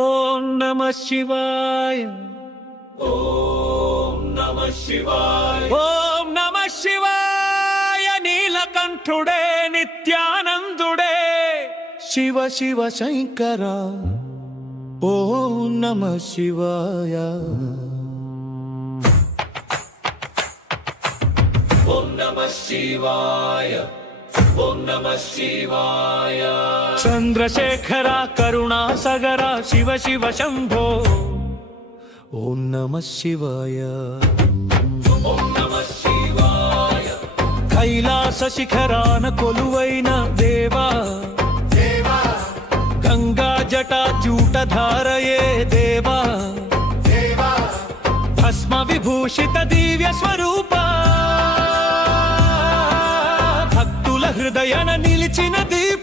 ఓం నమః శివాయ. ఓం నమః శివాయ. ఓం నమః శివాయ. నీలకంఠుడే నిత్యానందుడే శివ శివ శంకర. ఓం నమః శివాయ. ఓం నమః శివాయ. ఓం నమః శివాయ. చంద్రశేఖర కరుణాసగర శివ శివ శంభో. ఓం నమః శివాయ. ఓం నమః శివాయ. కైలాస శిఖరాన కొలువైన దేవా, గంగా జటా జూటధారయే దేవా, భస్మ విభూషిత దివ్య స్వరూప, భక్తుల హృదయన నిలిచిన దీప.